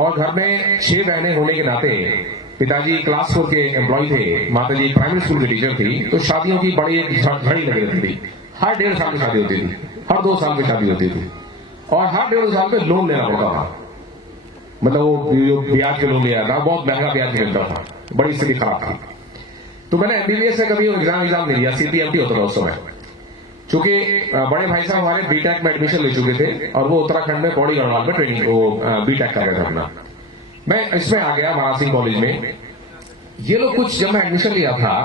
और घर में 6 बहनें होने के नाते पिताजी क्लास 4 के एम्प्लॉय थे, माताजी प्राइमरी स्कूल की टीचर थी, तो शादियों की बड़ी एक घड़ी लगी रहती थी। हर 1.5 साल में शादी होती थी, हर 2 साल में शादी होती थी, और हर 1.5 साल में लोन लेना पड़ता था। मतलब वो जो ब्याज पे लोन लिया था, बहुत महंगा ब्याज मिलता था, बड़ी स्थिति खराब थी। तो मैंने एमबीबीएस से कभी एग्जाम नहीं दिया, सीपीएमटी होता था उस समय। चूंकि बड़े भाई साहब हमारे बीटेक में एडमिशन ले चुके थे और वो उत्तराखंड में पौड़ी गढ़वाल में ट्रेनिंग वो बीटेक कर रहे थे अपना। मैं इसमें आ गया महाराज सिंह कॉलेज में। ये लोग कुछ, जब मैं एडमिशन लिया था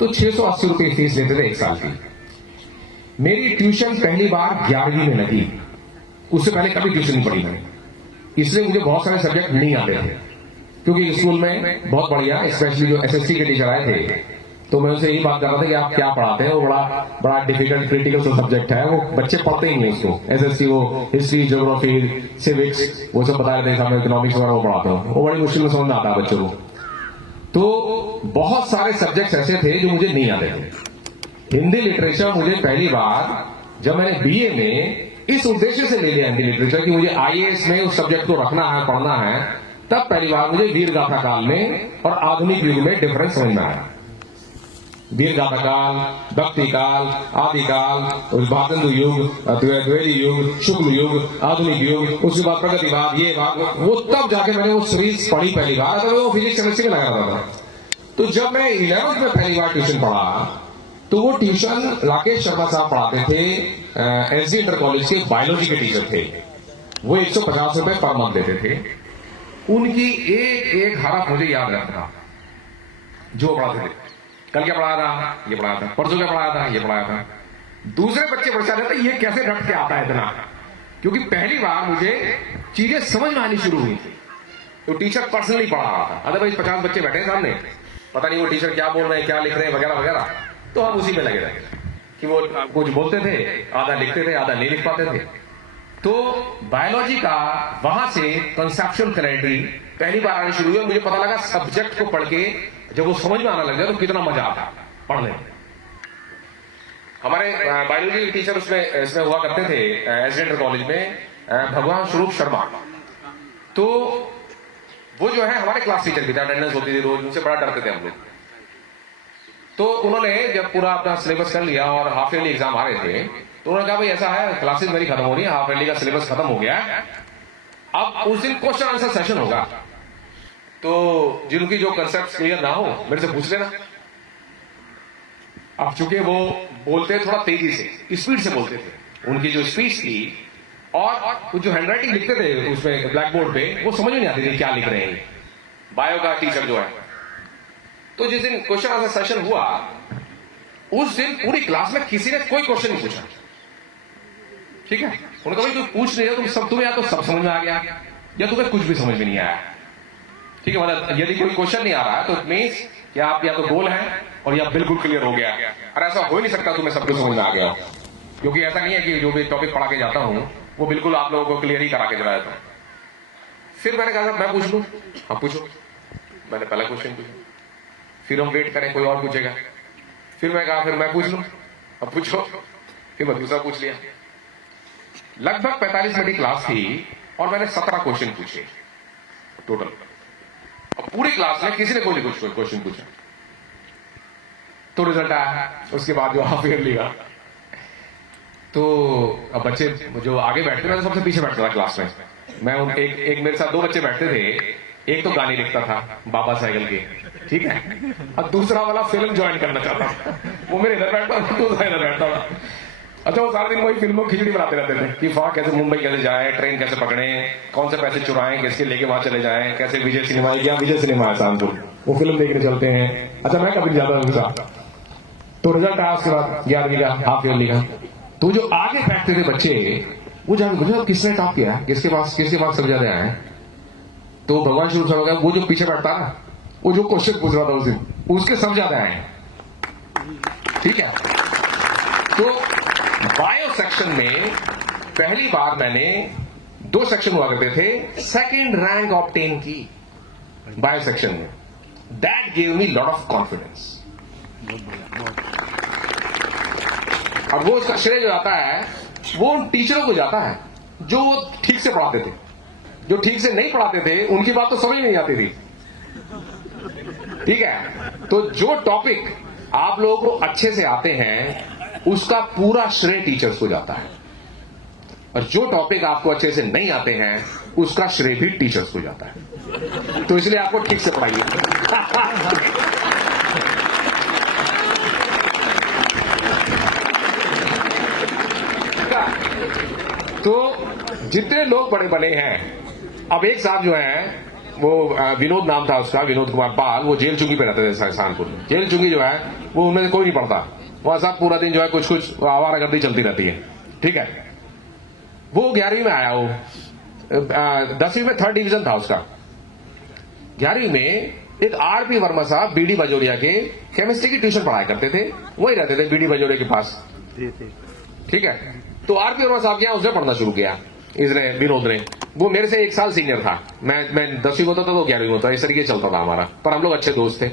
तो 680 रुपये फीस लेते थे 1 साल की। मेरी ट्यूशन पहली बार 11वीं में लगी, उससे पहले कभी ट्यूशन नहीं पढ़ी मैंने, इसलिए मुझे बहुत सारे सब्जेक्ट नहीं आते थे। क्योंकि स्कूल में बहुत बढ़िया, स्पेशली जो एसएससी के टीचर आए थे, तो मैं उनसे यही बात कर रहा था कि आप क्या पढ़ाते हैं, वो बड़ा डिफिकल्ट क्रिटिकल सब्जेक्ट है, वो बच्चे पढ़ते ही नहीं उसको। एसएससी वो हिस्ट्री, ज्योग्राफी, सिविक्स, वो सब बता रहे थे, सामने इकोनॉमिक्स वगैरह वो पढ़ाते हो, वो बड़ी मुश्किल में समझ में आता है बच्चों को। तो बहुत सारे सब्जेक्ट्स ऐसे थे जो मुझे नहीं आते थे। हिंदी लिटरेचर मुझे पहली बार जब मैंने बीए में इस उद्देश्य से ले लिया हिंदी लिटरेचर कि मुझे आईएएस में उस सब्जेक्ट को रखना है, पढ़ना है, तब पहली बार मुझे वीर गाथा काल में और आधुनिक युग में डिफरेंस समझ में आया। वीर गाथा काल, भक्ति काल, आदिकाल, भारतेंदु युग, द्विवेदी युग, शुक्ल युग, आधुनिक युग, उसके बाद प्रगतिवाद, ये बात, वो तब जाके मैंने वो सीरीज पढ़ी पहली बार। तो वो फिजिक्स केमिस्ट्री में लगा रहा था। तो जब मैं 11th में पहली बार ट्यूशन पढ़ा, तो वो ट्यूशन राकेश शर्मा साहब पढ़ाते थे, एसडी इंटर कॉलेज के बायोलॉजी के टीचर थे। वो 150 रुपए पर मंथ देते थे। उनकी एक हरफ मुझे याद रहता था जो पढ़ाते थे। कल क्या पढ़ाया था, ये पढ़ाया था, परसों क्या पढ़ाया था, ये पढ़ाया था। दूसरे बच्चे परेशान रहते, ये कैसे रट के आता है इतना, क्योंकि पहली बार मुझे चीजें समझ में आनी शुरू हुई थी। तो टीचर पर्सनली पढ़ा रहा था, अदरवाइज 50 बच्चे बैठे सामने, पता नहीं वो टीचर क्या बोल रहे हैं, क्या लिख रहे हैं, वगैरह वगैरह। तो हम उसी में लगे रहे कि वो कुछ बोलते थे, आधा लिखते थे, आधा नहीं लिख पाते थे। तो बायोलॉजी का वहां से कंसेप्चुअल क्लैरिटी पहली बार आनी शुरू हुई। मुझे पता लगा सब्जेक्ट को पढ़ के जब वो समझ में आने लग गया तो कितना मजा आता पढ़ने में। हमारे बायोलॉजी के टीचर इसमें हुआ करते थे एसडी इंटर कॉलेज में, भगवान स्वरूप शर्मा। तो वो जो है हमारे क्लास टीचर भी थे, अटेंडेंस होती थी रोज, उनसे बड़ा डरते थे हम लोग। तो उन्होंने जब पूरा अपना सिलेबस कर लिया और हाफ ईयरली एग्जाम आ रहे थे, तो उन्होंने कहा भाई ऐसा है, क्लासेस मेरी खत्म हो रही है, हाफ ईयरली का सिलेबस खत्म हो गया है, अब उस दिन क्वेश्चन आंसर सेशन होगा, तो जिनकी जो कंसेप्ट क्लियर ना हो मेरे से पूछ लेना। अब चूंकि वो बोलते थोड़ा तेजी से, स्पीड से बोलते थे, उनकी जो स्पीच थी और जो हैंडराइटिंग लिखते थे उसमें ब्लैक बोर्ड पे, वो समझ में नहीं आती थी क्या लिख रहे हैं बायो का टीचर जो है। तो जिस दिन क्वेश्चन आंसर सेशन हुआ, उस दिन पूरी क्लास में किसी ने कोई क्वेश्चन नहीं पूछा। ठीक है, उन्होंने कहा तू पूछ नहीं रहा, तुम्हें या तो सब समझ में आ गया या तुम्हें कुछ भी समझ में नहीं आया। ठीक है, मतलब यदि कोई क्वेश्चन नहीं आ रहा है तो इट मींस कि आप या तो गोल हैं और या बिल्कुल क्लियर हो गया। और ऐसा हो ही नहीं सकता तुम्हें सब कुछ समझ में आ गया, क्योंकि ऐसा नहीं है कि जो भी टॉपिक पढ़ा के जाता हूं वो बिल्कुल आप लोगों को क्लियर ही करा के चला जाता हूं। फिर मैंने कहा मैं पूछ लूं, हाँ पूछो। मैंने पहला क्वेश्चन पूछा, फिर हम वेट करें कोई और पूछेगा, फिर मैं कहा फिर मैं पूछ लूं, अब पूछो, फिर मैं दूसरा पूछ लिया। लगभग 45 मिनट की क्लास थी और मैंने 17 क्वेश्चन पूछे टोटल। अब पूरी क्लास में किसी ने कोई नहीं क्वेश्चन पूछा। तो रिजल्ट आया उसके बाद जो हाफ ईयरली का। तो अब बच्चे जो आगे बैठते, मैं तो सबसे पीछे बैठता था क्लास में। मैं एक मेरे साथ 2 बच्चे बैठते थे, एक तो गाने लिखता था बाबा साइकिल के, ठीक है, और दूसरा वाला फिल्म ज्वाइन करना चाहता था। वो मेरे इधर बैठता था, दूसरा इधर बैठता था। अच्छा, वो सारा दिन वही फिल्मों खिचड़ी बनाते रहते थे कि वहां कैसे मुंबई कैसे जाए, ट्रेन कैसे पकड़े, कौन से पैसे चुराएं, किसके लेके वहां चले जाएं, कैसे विजय सिनेमा या विजय सिनेमा है शामपुर, वो फिल्म देखने चलते हैं। अच्छा, मैं कभी ज्यादा उनके साथ। तो रिजल्ट आया उसके बाद 11वीं का, हाफ ईयरली का। तो जो आगे बैठते थे बच्चे, वो जाके पूछा किसने टॉप किया, किसके पास सब ज्यादा आए हैं। तो भगवान शुरू से होगा, वो जो पीछे बैठता ना, वो जो क्वेश्चन पूछ रहा था उस दिन, उसके सब ज्यादा आए हैं। ठीक है, तो बायो सेक्शन में पहली बार मैंने 2 सेक्शन हुआ करते थे, सेकंड रैंक ऑब्टेन की बायो सेक्शन में। That give me lot of confidence. अब वो उसका श्रेय जो आता है वो उन टीचरों को जाता है जो वो ठीक से पढ़ाते थे। जो ठीक से नहीं पढ़ाते थे उनकी बात तो समझ नहीं आती थी। ठीक है, तो जो टॉपिक आप लोगों को अच्छे से आते हैं उसका पूरा श्रेय टीचर्स को जाता है, और जो टॉपिक आपको अच्छे से नहीं आते हैं उसका श्रेय भी टीचर्स को जाता है। तो इसलिए आपको ठीक से पढ़ाइए। तो जितने लोग बड़े बने हैं, अब एक साहब जो है वो विनोद नाम था उसका, विनोद कुमार पाल, वो जेल चुंगी पे रहते थे सहारनपुर में। जेल चुंगी जो है वो उनमें से कोई नहीं पढ़ता, वहां साहब पूरा दिन जो है कुछ कुछ आवारागर्दी चलती रहती है। ठीक है, वो 11वीं में आया, वो 10वीं में 3rd डिवीजन था उसका। 11वीं में एक आरपी वर्मा साहब बीडी बजोरिया के केमिस्ट्री की ट्यूशन पढ़ाया करते थे, वही रहते थे बीडी बजोरिया के पास। ठीक है, तो आरपी वर्मा साहब क्या उसने पढ़ना शुरू किया, इसने विनोद ने। वो मेरे से 1 साल सीनियर था, मैं 10वीं में होता था तो 11वीं में होता, इस तरीके चलता था हमारा, पर हम लोग अच्छे दोस्त थे।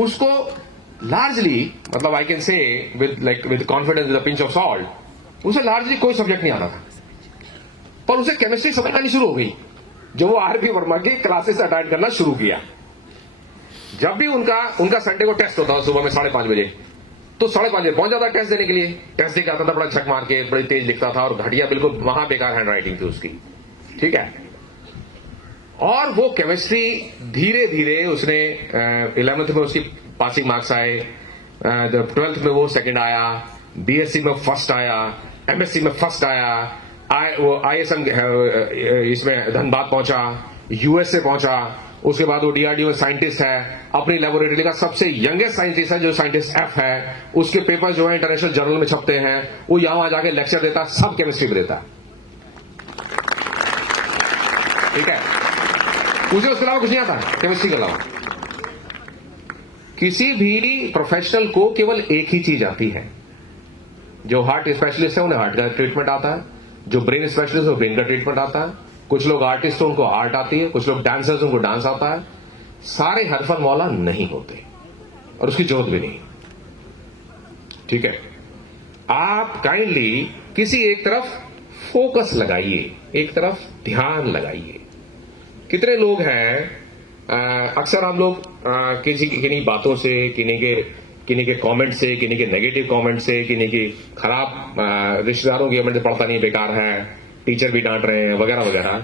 उसको लार्जली, मतलब I can say with confidence, with a pinch of salt, उसे लार्जली कोई सब्जेक्ट नहीं आता था, पर उसे केमिस्ट्री समझ आनी शुरू हो गई जब वो आरपी वर्मा की क्लासेस अटेंड करना शुरू किया। जब भी उनका संडे को टेस्ट होता था सुबह में 5:30 बजे, तो 5:30 बजे पहुंच जाता टेस्ट देने के लिए। टेस्ट देके आता था, बड़ा झक मार के, बड़ी तेज लिखता था, और घटिया बिल्कुल वहां बेकार हैंड राइटिंग थी उसकी। ठीक है, और वो केमिस्ट्री धीरे धीरे उसने 11th में उसकी पासिंग मार्क्स आए, 12th में वो सेकंड आया, बीएससी में फर्स्ट आया, एमएससी में फर्स्ट आया, वो आईएसएम इसमें धनबाद पहुंचा, यूएसए पहुंचा, उसके बाद वो डीआरडीओ में साइंटिस्ट है, अपनी लेबोरेटरी का सबसे यंगेस्ट साइंटिस्ट है, जो साइंटिस्ट एफ है। उसके पेपर जो है इंटरनेशनल जर्नल में छपते हैं, वो यहां जाके लेक्चर देता है, सब केमिस्ट्री में देता है। ठीक है, उसे उसके अलावा कुछ नहीं आता केमिस्ट्री के अलावा। किसी भी प्रोफेशनल को केवल एक ही चीज आती है। जो हार्ट स्पेशलिस्ट है उन्हें हार्ट का ट्रीटमेंट आता है, जो ब्रेन स्पेशलिस्ट है ब्रेन का ट्रीटमेंट आता है, कुछ लोग आर्टिस्ट उनको आर्ट आती है, कुछ लोग डांसर्स उनको डांस आता है। सारे हरफन मौला नहीं होते और उसकी जरूरत भी नहीं। ठीक है, आप काइंडली किसी एक तरफ फोकस लगाइए, एक तरफ ध्यान लगाइए। कितने लोग हैं, अक्सर हम लोग किन्हीं बातों से, किन्हीं के कमेंट से, किन्हीं के नेगेटिव कमेंट से, किन्हीं की खराब रिश्तेदारों की कमेंट से पढ़ता नहीं बेकार है, टीचर भी डांट रहे हैं वगैरह वगैरह,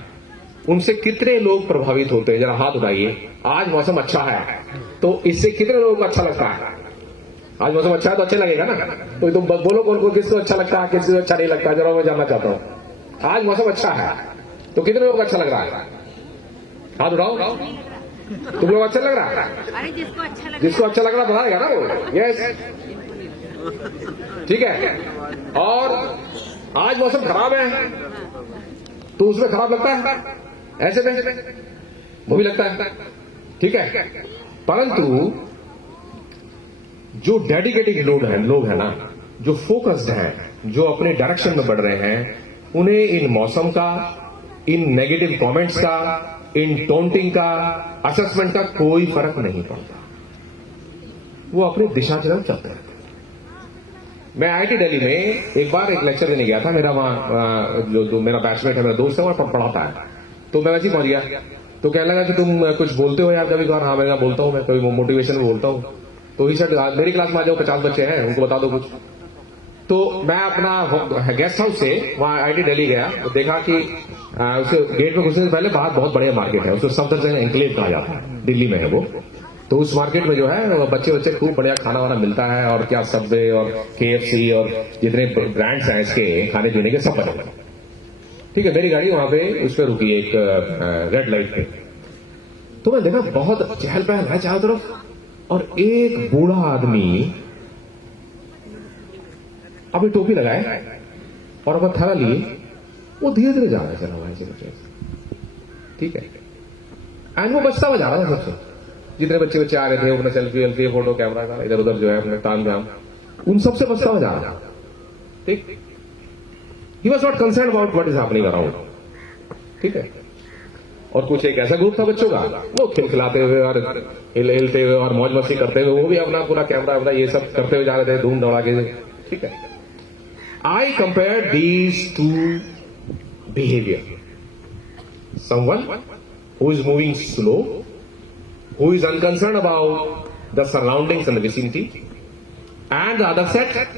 उनसे कितने लोग प्रभावित होते हैं? जरा हाथ उठाइए। आज मौसम अच्छा है तो इससे कितने लोगों को अच्छा लगता है? आज मौसम अच्छा है तो अच्छा लगेगा ना, तो तुम बोलो कौन को किसको अच्छा लगता है, किसको अच्छा नहीं लगता, जरा मैं जानना चाहता हूं। आज मौसम अच्छा है तो कितने लोगों को अच्छा लग रहा है? हाथ उठाओ। तुम लोग अच्छा लग रहा है? अरे जिसको अच्छा लग रहा बताएगा ना वो। यस, ठीक है। और आज मौसम खराब है तो उसमें खराब लगता है, ऐसे में वो भी लगता है। ठीक है, परंतु जो डेडिकेटेड लोग हैं ना, जो फोकस्ड हैं, जो अपने डायरेक्शन में बढ़ रहे हैं, उन्हें इन मौसम का, इन नेगेटिव कमेंट्स का, इन टोंटिंग का, असेसमेंट का कोई फर्क नहीं पड़ता। वो अपनी दिशा की तरफ चलते हैं। मैं आईआईटी दिल्ली में एक बार एक लेक्चर देने गया था। मेरा वहां जो मेरा बैचमेट है, मेरा दोस्त है, वहां पढ़ाता है, तो मैं वैसे ही पहुंच गया। तो कहने लगा कि तुम कुछ बोलते हो यार कभी? हाँ मैं बोलता हूँ, मैं कभी मोटिवेशन बोलता हूँ। तो ही सर मेरी क्लास में आ जाओ, 50 बच्चे हैं, उनको बता दो कुछ। तो मैं अपना गेस्ट हाउस से वहां आईआईटी दिल्ली गया, तो देखा कि उसके गेट में घुसने से पहले बाहर बहुत बढ़िया मार्केट है, उसको सफदरजंग एनक्लेव कहा जाता है, दिल्ली में है वो। तो उस मार्केट में जो है बच्चे खूब बढ़िया खाना वाना मिलता है, और क्या सबवे और केएफसी और जितने ब्रांड्स हैं इसके खाने पीने के सब बने। ठीक है, मेरी गाड़ी वहां पे उस पर रुकी एक रेड लाइट पे। तो मैं देखा बहुत चहल पहल है चारों तरफ, और एक बूढ़ा आदमी अभी टोपी लगाए और अपना थैला लिए, वो धीरे धीरे जा रहा है, चला वहां। ठीक है, एंड वो बचता हुआ जा रहा था सबसे। जितने बच्चे आ रहे थे, अपना सेल्फी फोटो कैमरा का इधर उधर जो है अपने ताम, उन सबसे बचता हुआ जा रहा था। ठीक, he was not concern about what is happening around. ठीक है, और कुछ एक ऐसा ग्रुप था बच्चों का, वो खिलखिलाते हुए और हिलते हुए और मौज मस्ती करते हुए, वो भी अपना पूरा कैमरा अपना ये सब करते हुए जा रहे थे, धूम धड़ाके। ठीक है, I compare these two behaviour. Someone who is moving slow, who is unconcerned about the surroundings and the vicinity, and the other set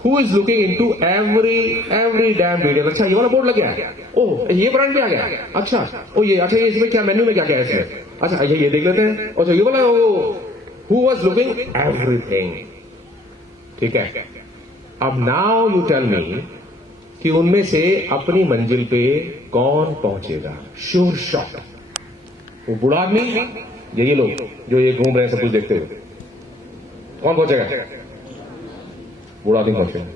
who is looking into every damn detail. अच्छा ये वाला बोर्ड लग गया है, ओह ये brand भी आ गया, अच्छा ओ ये, अच्छा ये इसमें क्या मेन्यू में क्या क्या है इसमें, अच्छा ये देख लेते हैं, अच्छा ये वाला who was looking everything. ठीक है, अब now you tell me कि उनमें से अपनी मंजिल पे कौन पहुंचेगा? श्योर शॉट वो बूढ़ा आदमी, ये लोग जो ये घूम रहे हैं सब कुछ देखते हुए, कौन पहुंचेगा? बूढ़ा आदमी पहुंचेगा.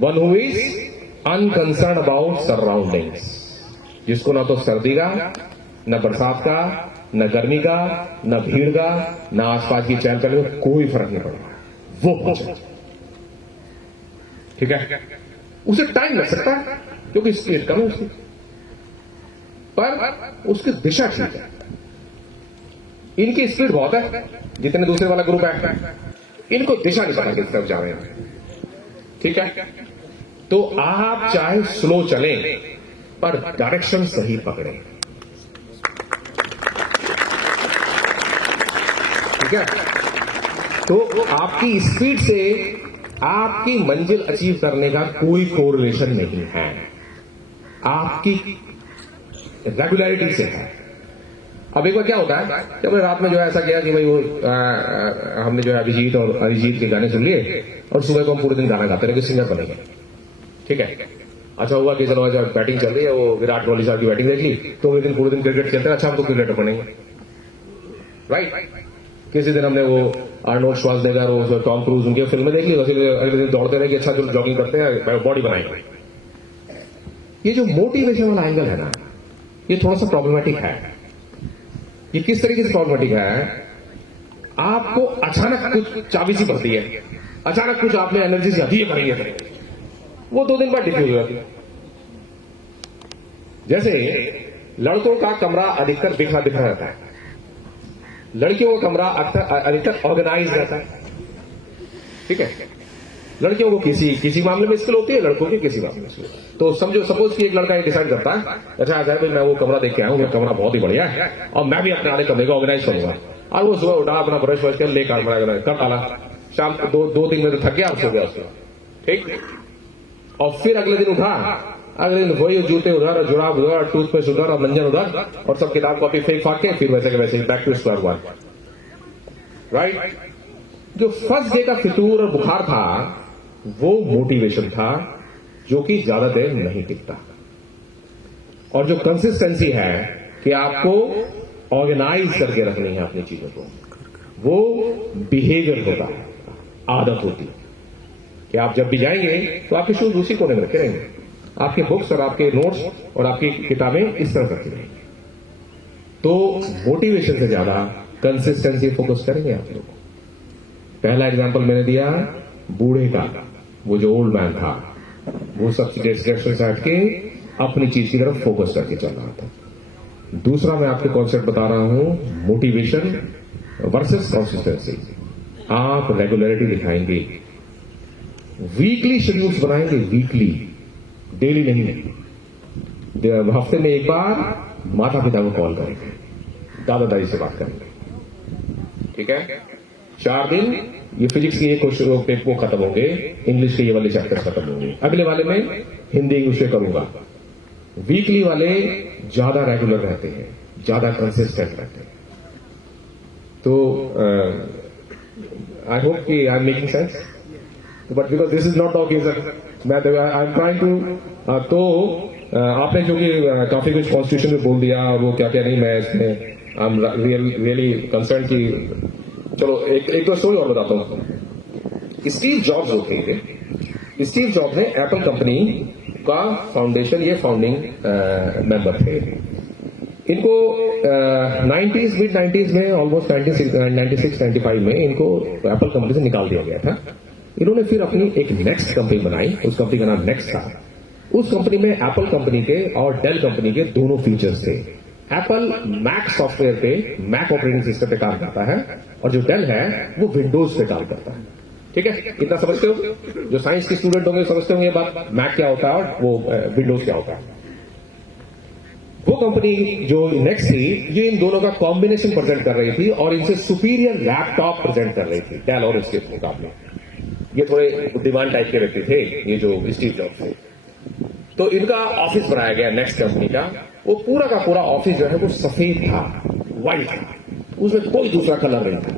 One who is unconcern about surroundings, जिसको ना तो सर्दी का, न बरसात का, न गर्मी का, न भीड़ का, न आसपास की चहल पहल में कोई फर्क नहीं पड़ेगा, वो पहुंचेगा. ठीक है, उसे टाइम लग सकता है क्योंकि स्पीड कम है उसकी, पर उसकी दिशा ठीक है. इनकी स्पीड बहुत है, जितने दूसरे वाला ग्रुप है, इनको दिशा नहीं पता किस तरफ जा रहे हैं. ठीक है, तो आप चाहे स्लो चलें पर डायरेक्शन सही पकड़ें. ठीक है, तो आपकी स्पीड से आपकी मंजिल अचीव करने का कोई कोरिलेशन नहीं है, आपकी रेगुलरिटी से है. अब एक बार क्या होता है, जब रात में जो है ऐसा किया कि भाई वो हमने जो है अभिजीत और अरिजीत के गाने सुन लिए और सुबह को हम पूरे दिन गाना गाते रहे, सिंगर बनेंगे. ठीक है, अच्छा हुआ कि चलो जब बैटिंग चल रही है, वो विराट कोहली साहब की बैटिंग देख ली तो एक दिन पूरे दिन क्रिकेट खेलते हैं, अच्छा हम तो क्रिकेटर बनेंगे. राइट, किसी दिन हमने वो आर्नोल्ड श्वार्ज़नेगर और टॉम क्रूज उनकी फिल्में देख ली, अगले दिन दौड़ते रहे कि अच्छा चलो जॉगिंग करते हैं, बॉडी बनाएंगे. ये जो मोटिवेशन वाला एंगल है ना, ये थोड़ा सा प्रॉब्लमेटिक है. ये किस तरीके से प्रॉब्लमेटिक है? आपको अचानक कुछ चाबी सी पड़ती है, अचानक कुछ आपने एनर्जी से अभी करेंगे, वो 2 दिन बाद डिफ्यूज हो जाती है. जैसे लड़कों का कमरा अधिकतर बिखरा बिखरा रहता है, लड़कियों का कमरा अधिकतर ऑर्गेनाइज रहता है. ठीक है, लड़कियों को किसी मामले में स्किल होती है, लड़कों की किसी मामले में स्किल. तो समझो सपोज कि एक लड़का ये डिसाइड करता है, अच्छा अजय भाई मैं वो कमरा देख के आया हूं, मेरा कमरा बहुत ही बढ़िया है और मैं भी अपने आधे कमरे को ऑर्गेनाइज करूंगा. और वो सुबह उठा, अपना ब्रश वश कर लेकर कर डाला, शाम 2-3 बजे थक गया और सो गया उसको. ठीक, और फिर अगले दिन उठा, अगले दिन वही जूते उधर, जुराब उधर, टूथपेस्ट उधर और मंजन उधर, और सब किताब कॉपी फेंक फाक के फिर वैसे के वैसे back to square one. Right, जो फर्स्ट डे का फितूर और बुखार था वो मोटिवेशन था जो कि ज्यादा देर नहीं टिकता. और जो कंसिस्टेंसी है कि आपको ऑर्गेनाइज करके रखनी है अपनी चीजों को, वो बिहेवियर होता है, आदत होती है कि आप जब भी जाएंगे तो आपके शूज उसी कोने में रखे रहेंगे, आपके बुक्स और आपके नोट्स और आपकी किताबें इस तरह रखी रहेंगी. तो मोटिवेशन से ज्यादा कंसिस्टेंसी फोकस करेंगे आप लोग. पहला एग्जांपल मैंने दिया बूढ़े का, वो जो ओल्ड मैन था, वो सब डिस्ट्रैक्शन से हटके अपनी चीज की तरफ फोकस करके चल रहा था. दूसरा मैं आपको कॉन्सेप्ट बता रहा हूं, मोटिवेशन वर्सेस कंसिस्टेंसी. आप रेगुलरिटी दिखाएंगे, वीकली शेड्यूल्स बनाएंगे, वीकली, डेली नहीं. हफ्ते में एक बार माता पिता को कॉल करेंगे, दादा दादी से बात करेंगे. ठीक है, 4 दिन ये फिजिक्स के ये क्वेश्चन पेपर खत्म होंगे, इंग्लिश के ये वाले चैप्टर खत्म होंगे, अगले वाले में हिंदी इंग्लिश करूंगा. वीकली वाले ज्यादा रेगुलर रहते हैं, ज्यादा कंसिस्टेंट रहते हैं. तो आई होप कि I am making sense, but because this is not the occasion, मैं आई एम ट्राइंग टू. तो आपने जो कि काफी कुछ कॉन्स्टिट्यूशन में बोल दिया, वो क्या क्या नहीं, मैं इसमें आई एम रियली कंसर्न की. चलो एक तो स्टोरी और बताता हूं. स्टीव जॉब्स होते थे, स्टीव जॉब्स ने एप्पल कंपनी का फाउंडेशन, ये फाउंडिंग मेंबर थे. इनको 90s मिड 90s में, ऑलमोस्ट 96-95 में इनको एप्पल कंपनी से निकाल दिया गया था. इन्होंने फिर अपनी एक नेक्स्ट कंपनी बनाई, उस कंपनी का नाम नेक्स्ट था. उस कंपनी में एप्पल कंपनी के और डेल कंपनी के दोनों फीचर्स थे. एप्पल मैक सॉफ्टवेयर पे, मैक ऑपरेटिंग सिस्टम पे काम करता है, और जो डेल है वो विंडोज पे काम करता है. ठीक है, इतना समझते हो? जो साइंस के स्टूडेंट होंगे समझते होंगे ये बात, मैक क्या होता है और वो विंडोज क्या होता है. वो कंपनी जो नेक्स्ट थी ये इन दोनों का कॉम्बिनेशन प्रेजेंट कर रही थी और इनसे सुपीरियर लैपटॉप प्रेजेंट कर रही थी डेल और इसके मुकाबले। ये थोड़े बुद्धिमान टाइप के व्यक्ति थे ये जो स्टीव जॉब्स थे। तो इनका ऑफिस बनाया गया नेक्स्ट कंपनी का। वो पूरा का पूरा ऑफिस जो है वो सफेद था, व्हाइट था, उसमें कोई दूसरा कलर नहीं था।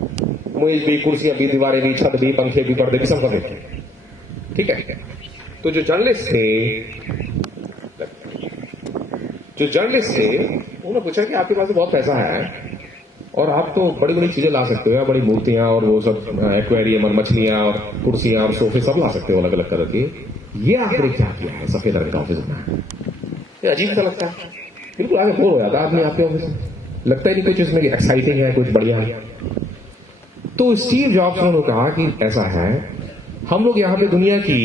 मेज भी, कुर्सियां भी, दीवारें भी, छत भी, पंखे भी, पर्दे भी, सब सफेद थे। ठीक है। तो जो जर्नलिस्ट थे उन्होंने पूछा कि आपके पास तो बहुत पैसा है और आप तो बड़ी बड़ी चीजें ला सकते हो, बड़ी मूर्तियां और वो सब एक्वेरियम और मछलियां और कुर्सियां और सोफे सब ला सकते हो अलग अलग कलर के। ये आपने क्या किया है, सफेद रंग का ऑफिस बनाया? ये अजीब सा लगता है, बिल्कुल आगे बोर हो जाता है आदमी आपके ऑफिस में, लगता ही नहीं कुछ इसमें एक्साइटिंग है, कुछ बढ़िया है। तो स्टीव जॉब्स ने कहा कि ऐसा है, हम लोग यहां पे दुनिया की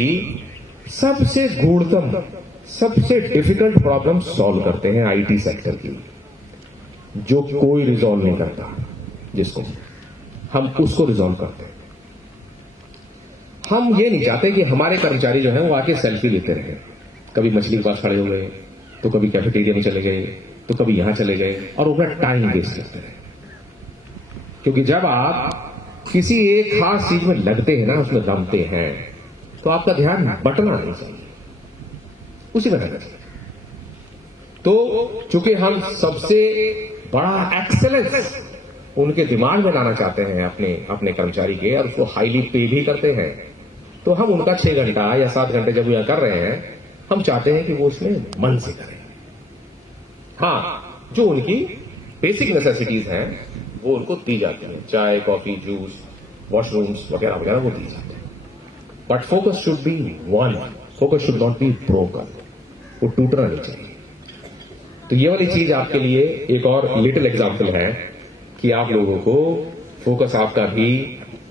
सबसे गूढ़तम, सबसे डिफिकल्ट प्रॉब्लम सॉल्व करते हैं आईटी सेक्टर की, जो कोई रिजॉल्व नहीं करता, जिसको हम उसको रिजॉल्व करते हैं। हम ये नहीं चाहते कि हमारे कर्मचारी जो हैं वो आके सेल्फी लेते रहे, कभी मछली के पास खड़े हो गए, तो कभी कैफेटेरिया में चले गए, तो कभी यहां चले गए और वो अपना टाइम वेस्ट करते हैं। क्योंकि जब आप किसी एक खास चीज में लगते हैं ना, उसमें रमते हैं, तो आपका ध्यान बटना नहीं चाहिए, उसी में रहना चाहिए। तो चूंकि हम सबसे बड़ा एक्सेलेंस उनके दिमाग में लाना चाहते हैं अपने कर्मचारी के, और उसको हाईली पे भी करते हैं, तो हम उनका 6 घंटा या 7 घंटे जब यह कर रहे हैं, हम चाहते हैं कि वो उसमें मन से करें। हाँ, जो उनकी बेसिक नेसेसिटीज हैं वो उनको दी जाती हैं, चाय, कॉफी, जूस, वॉशरूम्स वगैरह वगैरह वो दी जाती है। But focus should be one, focus should not be broken, वो टूटना नहीं चाहिए। तो ये वाली चीज आपके लिए एक और लिटिल एग्जाम्पल है कि आप लोगों को फोकस आपका भी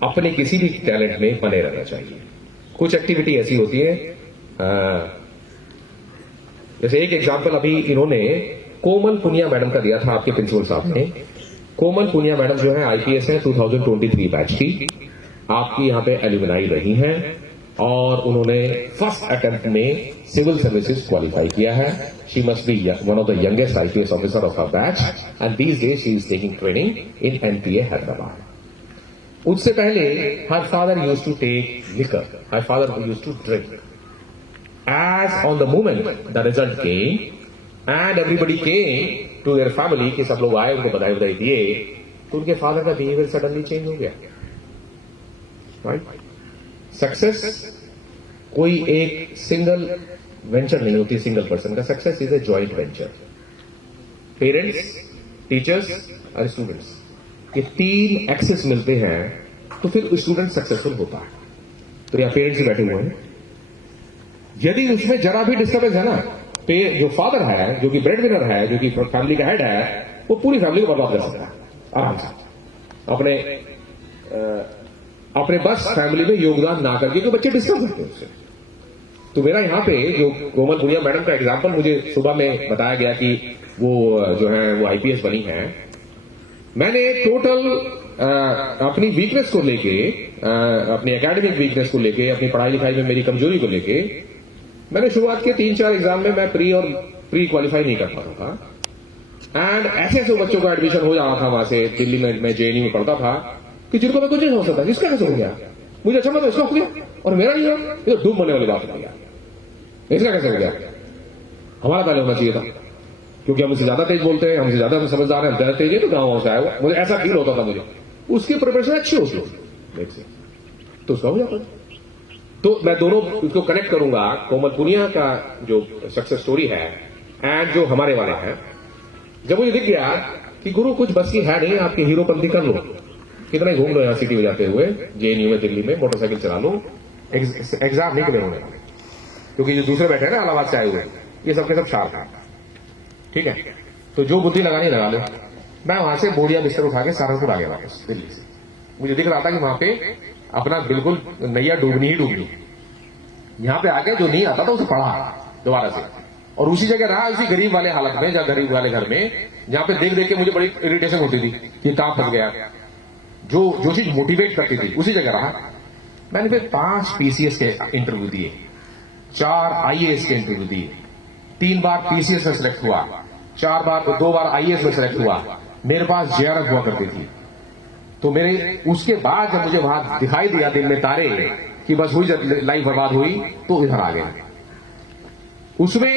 अपने किसी भी टैलेंट में बने रहना चाहिए। कुछ एक्टिविटी ऐसी होती है, जैसे एक एग्जाम्पल अभी इन्होंने कोमल पुनिया मैडम का दिया था, आपके प्रिंसिपल साहब ने। कोमल पुनिया मैडम जो है आईपीएस है, 2023 बैच की, आपकी यहां पे एल्यूमिनाई रही हैं और उन्होंने फर्स्ट अटेम्प्ट में सिविल सर्विसेज क्वालिफाई किया है। She must be one of the youngest IPS officer of her batch and these days she is taking training in NPA Hyderabad. उससे पहले her father used to take liquor, her father used to drink. As on the moment the result came and everybody came to their family कि सब लोग आए, उनको बधाई दिए, तो उनके फादर का बिहेवियर सडनली चेंज हो गया। राइट? सक्सेस कोई एक सिंगल वेंचर नहीं होती, सिंगल पर्सन का success is a joint venture. Parents, teachers और स्टूडेंट्स, ये 3 एक्सेस मिलते हैं तो फिर स्टूडेंट सक्सेसफुल होता है। तो यहाँ पेरेंट्स बैठे हुए हैं, यदि उसमें जरा भी डिस्टर्बेंस है ना, तो जो फादर है, जो कि ब्रेड विनर है, जो कि फैमिली का हेड है, वो पूरी फैमिली को बर्बाद कर सकता है आराम से, अपने बस फैमिली में योगदान ना करके, क्योंकि बच्चे डिस्टर्ब होते हैं उससे। तो मेरा यहां पे जो कोमल पुनिया मैडम का एग्जाम्पल मुझे सुबह में बताया गया कि वो जो है वो आईपीएस बनी है, मैंने टोटल अपनी वीकनेस को लेके, अपनी एकेडमिक वीकनेस को लेके, अपनी पढ़ाई लिखाई में मेरी कमजोरी को लेके, मैंने शुरुआत के 3-4 एग्जाम में मैं प्री क्वालिफाई नहीं कर पाता था। एंड ऐसे बच्चों का एडमिशन हो जाना था वहां से, दिल्ली में मैं जेएनयू में पढ़ता था, कि जिनको मैं कुछ नहीं हो सकता, इसका कैसे हो गया, मुझे अच्छा मतलब इसका हो गया और मेरा नहीं हुआ, ये तो डूब मरने वाली बात हो गया, इसका कैसे हो गया। हमारा पहले होना चाहिए था, क्योंकि हम उससे ज्यादा तेज बोलते हैं, हमसे ज्यादा समझदार हैं, हम ज्यादा तेज है, तो गाँव से आया हुआ, मुझे ऐसा फील होता था। मुझे उसकी प्रिपरेशन अच्छी होती है तो उसका हो जाता। तो मैं दोनों उसको कनेक्ट करूंगा, कोमल पुनिया का जो सक्सेस स्टोरी है एंड जो हमारे वाले हैं। जब मुझे दिख गया कि गुरु कुछ बस की है नहीं, आपकी हीरोपंती कर लो, कितना घूम लो यहाँ सिटी में जाते हुए, जेएनयू में, दिल्ली में मोटरसाइकिल चला लो, एग्जाम नहीं क्लियर होने, क्योंकि जो दूसरे बैठे हैं ना इलाहाबाद से आए हुए, ये सबके सब शार्प है। ठीक है, तो जो बुद्धि लगानी लगा लो। मैं वहां से बोरिया बिस्तर उठा के सहारनपुर आ गया वापस दिल्ली से। मुझे दिख रहा था कि वहां पे अपना बिल्कुल नैया डूबनी ही डूबनी। यहां पे आके जो नहीं आता था उसे पढ़ा दोबारा से, और उसी जगह रहा, उसी गरीब वाले हालत में, जहां गरीब वाले घर में, जहां पे देख देख के मुझे बड़ी इरिटेशन होती थी कि कहां फंस गया। जो चीज मोटिवेट करती थी उसी जगह रहा। मैंने फिर 5 पीसीएस के इंटरव्यू दिए, 4 आईएएस के इंटरव्यू दिए, 3 बार पीसीएस में सिलेक्ट हुआ, 2 बार IAS में सेलेक्ट हुआ, मेरे पास JRF हुआ करती थी। तो मेरे उसके बाद जब मुझे वहां दिखाई दिया दिन में तारे कि बस हुई, जब लाइफ बर्बाद हुई तो इधर आ गए। उसमें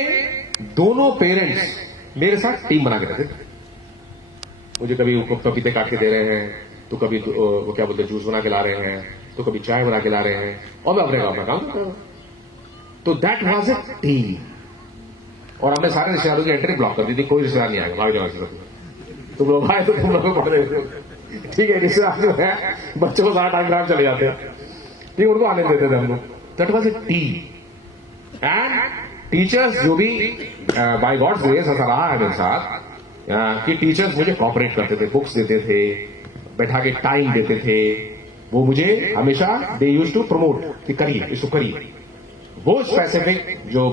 दोनों पेरेंट्स मेरे साथ टीम बना के रहते थे। मुझे कभी पपीते काट के दे रहे हैं, तो कभी वो क्या बोलते जूस बना के ला रहे हैं, तो कभी चाय बना के ला रहे हैं, और मैं अपने काम में काम करता हूं। तो दैट वाज ए टीम। और हमने सारे रिश्तेदारों की एंट्री ब्लॉक कर दी थी, कोई रिश्तेदार नहीं आएगा, भाग जाओ। तुम लोग आए तो तुम लोग पढ़ रहे हो, ठीक है। रिश्तेदार जो है बच्चों को सारा टाइम खराब चले जाते हैं, ठीक, उनको आने देते थे हम लोग। That was a team. And teachers जो भी बाय गॉड्स ग्रेस ऐसा रहा है मेरे साथ कि टीचर्स मुझे कॉपरेट करते थे, बुक्स देते थे, बैठा के टाइम देते थे। वो मुझे हमेशा दे यूज टू प्रमोट कि करिए, इसको करिए। वो स्पेसिफिक जो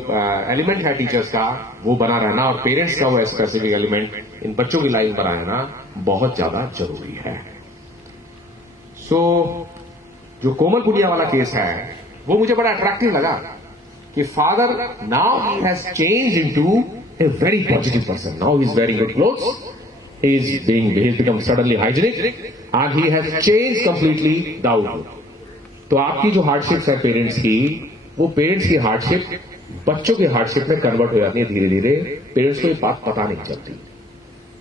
एलिमेंट है टीचर्स का वो बना रहना, और पेरेंट्स का वो स्पेसिफिक एलिमेंट इन बच्चों की लाइफ बना रहना बहुत ज्यादा जरूरी है। सो जो कोमल पुनिया वाला केस है वो मुझे बड़ा अट्रैक्टिव लगा कि father now he has change into a very positive person. Now he's wearing good clothes. He's become suddenly hygienic, and he has changed completely the outlook. तो आपकी जो हार्डशिप्स है पेरेंट्स की, वो पेरेंट्स की हार्डशिप बच्चों की हार्डशिप में कन्वर्ट हो जाती है धीरे धीरे। पेरेंट्स को ये बात पता नहीं चलती।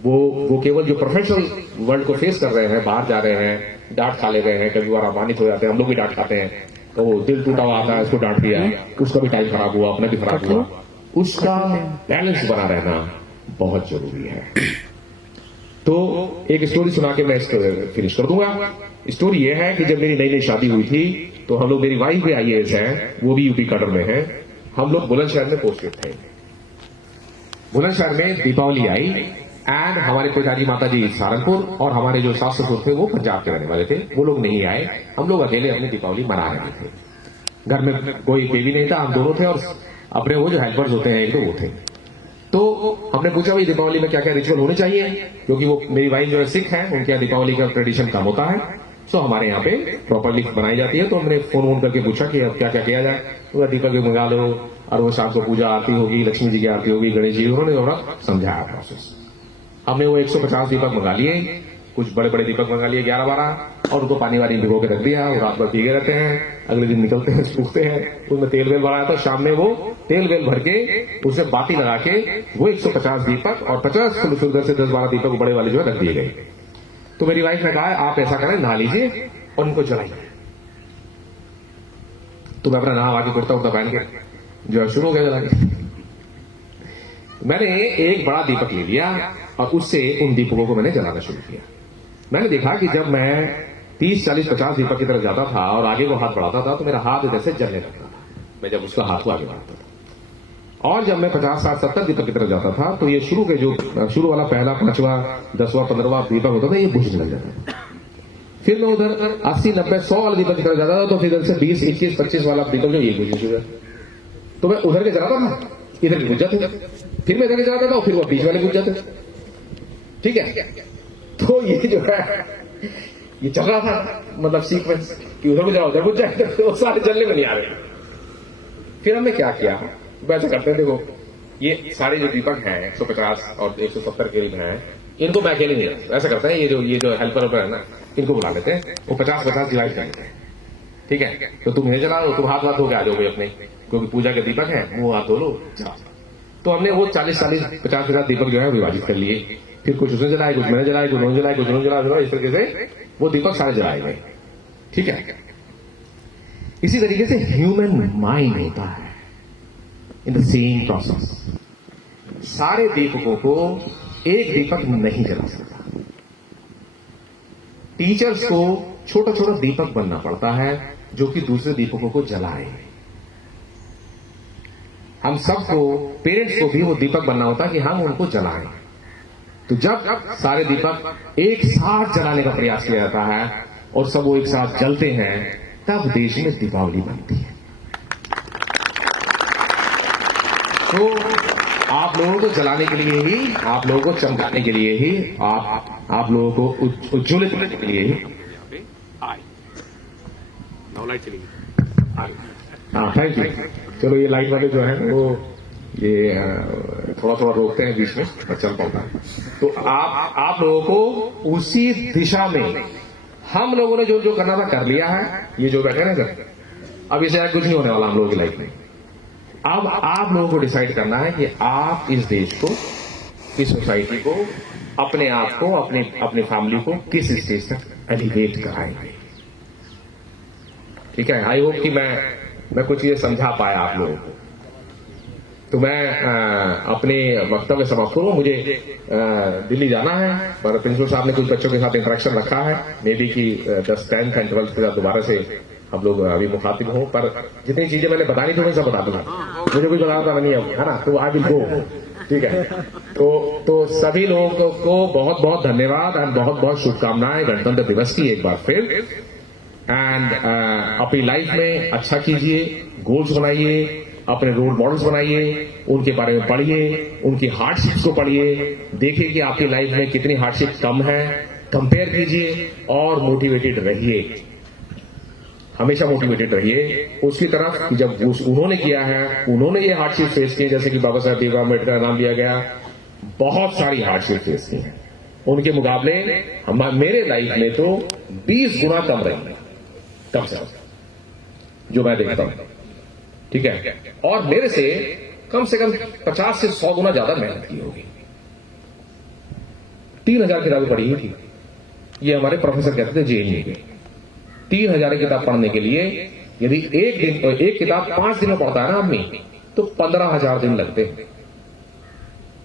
वो केवल जो प्रोफेशनल वर्ल्ड को फेस कर रहे हैं, बाहर जा रहे हैं, डांट खा ले रहे हैं, कभी बार अपमानित हो जाते हैं, हम लोग भी डांट खाते हैं, तो वो दिल टूटा हुआ आता है, उसको डांट दिया, उसका भी टाइम खराब हुआ, अपना भी खराब हुआ। उसका बैलेंस बना रहना बहुत जरूरी है। तो एक स्टोरी सुना के मैं इसको फिनिश कर दूंगा। स्टोरी यह है कि जब मेरी नई नई शादी हुई थी तो हम लोग, मेरी वाइफ भी IAS है, वो भी यूपी कटर में है, हम लोग बुलंदशहर में पोस्टेड थे। बुलंदशहर में दीपावली आई एंड हमारे पिताजी माताजी सहारनपुर और हमारे जो सास ससुर थे वो पंजाब के रहने वाले थे, वो लोग नहीं आए। हम लोग अकेले अपनी दीपावली मना रहे थे। घर में कोई बेबी नहीं था, हम दोनों थे और अपने वो जो हेल्पर्स होते हैं एक तो वो थे। तो हमने पूछा भाई दीपावली में क्या क्या रिचुअल होने चाहिए, क्योंकि वो मेरी वाइफ जो है सिख है, उनके यहाँ दीपावली का ट्रेडिशन कम होता है। सो हमारे यहाँ पे प्रॉपरली बनाई जाती है। तो हमने फोन करके पूछा कि अब क्या क्या किया जाए। तो दीपक भी मंगा लो, और वो शाम को पूजा आरती होगी, लक्ष्मी जी की आरती होगी, गणेश जी, उन्होंने थोड़ा समझाया प्रोसेस। हमने वो 150 दीपक मंगा लिए, कुछ बड़े बड़े दीपक मंगा लिए 11-12, और उनको पानी वाली भिगो के रख दिया। वो रात भर भीगे रहते हैं, अगले दिन निकलते हैं, सूखते हैं। उसमें तेल वेल भराया था, शाम में वो तेल वेल भर के उसे बाती लगा के वो 150 दीपक और 50 उधर से 10-12 दीपक बड़े वाले जो है रख दिए गए। तो मेरी वाइफ ने कहा आप ऐसा करें, नहा लीजिए और उनको जलाइए। तो मैं अपना नहा के कुर्ता उर्ता पहन के जो है शुरू हो गया जलाने। मैंने एक बड़ा दीपक ले लिया और उससे उन दीपकों को मैंने जलाना शुरू किया। मैंने देखा कि जब मैं 30, 40, 50 दीपक की तरफ जाता था और आगे को हाथ बढ़ाता था तो मेरा हाथ इधर से जलने लगता था, मैं जब उसका हाथ को आगे बढ़ाता था। और जब मैं 50, 60, 70 दीपक की तरफ जाता था तो ये शुरू वाला पहला, 5वां, 10वां, 15वां दीपक होता था, ये बुझने लग जाता था। फिर मैं उधर 80, 90, 100 वाले दीपक की तरफ जाता था तो फिर इधर से 20, 21, 25 वाला दीपक जो ये बुझने शुरू है। तो मैं उधर के जलाता था, इधर बुझ जाते, फिर मैं इधर के जलाता था, फिर वो बीच वाले बुझ जाते। ठीक है, तो ये जो है ये चल रहा था, मतलब सीक्वेंस कि उधर को जाओ, उधर बुझ जाए, तो सारे जलने में नहीं आ रहे। फिर हमने क्या किया, वैसे करते हैं, देखो ये सारे जो दीपक हैं 150 और 170 के करीब हैं, इनको मैं अकेले नहीं रखता। ऐसा करते हैं, ये जो हेल्पर है ना, इनको बुला लेते हैं, वो 50-50 डिवाइड कर लेते हैं। ठीक है, तो तुम इन्हें जला लो, तुम हाथ होके आ जाओगे अपने, क्योंकि पूजा के दीपक है, मुंह हाथ धो लो। तो हमने वो 40-40, 50-50 दीपक जो है विभाजित कर लिए। फिर कुछ उसने जलाए, कुछ मैंने जलाए, कुछ उन्होंने जलाए, कुछ उन्होंने जलाए, इस तरीके से वो दीपक सारे जलाए गए। ठीक है, इसी तरीके से ह्यूमन माइंड होता है इन द सेम प्रोसेस। सारे दीपकों को एक दीपक नहीं जला सकता। टीचर्स को छोटा छोटा दीपक बनना पड़ता है जो कि दूसरे दीपकों को जलाए। हम सबको, पेरेंट्स को भी वो दीपक बनना होता है कि हम उनको जलाएं। तो जब सारे दीपक एक साथ जलाने का प्रयास किया जाता है और सब वो एक साथ जलते हैं, तब देश में दीपावली बनती है। तो आप लोगों को जलाने के लिए ही, आप लोगों को चमकाने के लिए ही, आप लोगों को उज्ज्वलित करने के लिए ही। हाँ, थैंक यू। चलो ये लाइट वाले जो है वो ये थोड़ा थोड़ा रोकते हैं बीच में और चल पाता है। तो आप लोगों को उसी दिशा में हम लोगों ने जो जो करना था कर लिया है। ये जो बैठे ना सर, अब इसे कुछ नहीं होने वाला हम लोगों की लाइफ में। अब आप लोगों को डिसाइड करना है कि आप इस देश को, इस सोसाइटी को, अपने आप को, अपनी फैमिली को किस स्टेज तक एलिवेट कराएंगे। ठीक है, आई होप कि मैं कुछ ये समझा पाया आप लोगों को। तो मैं अपने वक्तव्य समाप्त करूं। मुझे दिल्ली जाना है, पर प्रिंसिपल साहब ने कुछ बच्चों के साथ इंटरेक्शन रखा है, मे बी कि 10, 10th एंड 12th के साथ दोबारा से हम लोग अभी मुखातिब हों। पर जितनी चीजें मैंने बतानी थी मैं सब बता दूंगा, मुझे कुछ बताना था नहीं है ना, तो आई विल गो। ठीक है, तो सभी लोगों को बहुत बहुत धन्यवाद एंड बहुत बहुत शुभकामनाएं गणतंत्र दिवस की एक बार फिर। एंड अपनी लाइफ में अच्छा कीजिए, गोल्स बनाइए, अपने रोल मॉडल्स बनाइए, उनके बारे में पढ़िए, उनकी हार्डशिप्स को पढ़िए, देखिए कि आपकी लाइफ में कितनी हार्डशिप कम है, कंपेयर कीजिए और मोटिवेटेड रहिए। हमेशा मोटिवेटेड रहिए उसकी तरफ। जब उन्होंने किया है, उन्होंने ये हार्डशिप फेस की, जैसे कि बाबा साहब भीमराव अम्बेडकर का नाम लिया गया, बहुत सारी हार्डशिप फेस की है। उनके मुकाबले मेरे लाइफ में तो 20 गुना कम रही, कम से कम जो मैं देखता हूं। ठीक है, और मेरे से कम 50 से 100 गुना ज्यादा मेहनत की होगी। 3000 किताबें पढ़ी थी, ये हमारे प्रोफेसर कहते थे जेएनयू के। 3000 किताब पढ़ने के लिए यदि एक किताब 5 दिन में पढ़ता है ना आदमी, तो 15,000 दिन लगते हैं।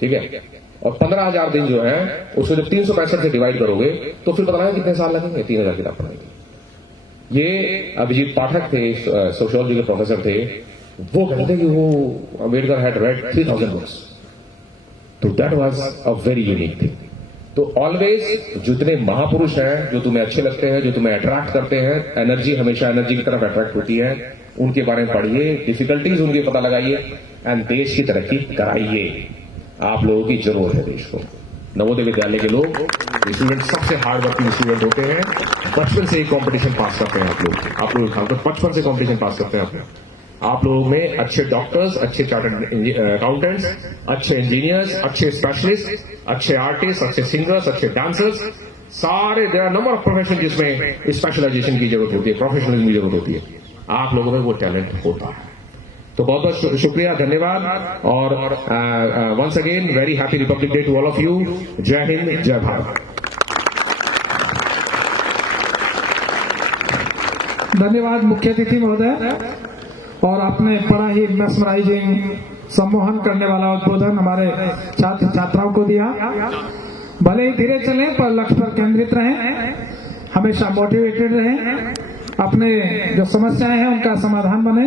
ठीक है, और 15,000 दिन जो है उसको जब 365 से डिवाइड करोगे तो फिर पता लगा कितने साल लगेंगे 3000 किताब पढ़ने के। ये अभिजीत पाठक थे, सोशियोलॉजी के प्रोफेसर थे, वो कहते थे कि वो अम्बेडकर हैड रेड 3000 बुक्स। तो that was a very unique thing. तो ऑलवेज जितने महापुरुष हैं, जो तुम्हें अच्छे लगते हैं, जो तुम्हें अट्रैक्ट करते हैं, एनर्जी हमेशा एनर्जी की तरफ अट्रैक्ट होती है, उनके बारे में पढ़िए, डिफिकल्टीज उनके पता लगाइए एंड देश की तरक्की कराइए। आप लोगों की जरूरत है देश को। नवोदय विद्यालय के लोग स्टूडेंट सबसे हार्ड वर्किंग स्टूडेंट होते हैं, बचपन से ही कंपटीशन पास करते हैं। आप लोग बचपन से कंपटीशन पास करते हैं। आप लोगों में अच्छे डॉक्टर्स, अच्छे चार्टर्ड अकाउंटेंट्स, अच्छे इंजीनियर्स, अच्छे स्पेशलिस्ट, अच्छे आर्टिस्ट, अच्छे सिंगर्स, अच्छे डांसर्स, सारे there are number of profession जिसमें स्पेशलाइजेशन की जरूरत होती है, प्रोफेशनलिज्म की जरूरत होती है। आप लोगों में वो टैलेंट होता है। तो बहुत बहुत शुक्रिया, धन्यवाद, और once again very happy republic day to all of you. जय हिंद, जय भारत। धन्यवाद मुख्य अतिथि महोदय, और आपने बड़ा ही मेस्मराइजिंग, सम्मोहन करने वाला उद्बोधन हमारे छात्र छात्राओं को दिया। भले ही धीरे चलें पर लक्ष्य पर केंद्रित रहें, हमेशा मोटिवेटेड रहें, अपने जो समस्याएं हैं उनका समाधान बने।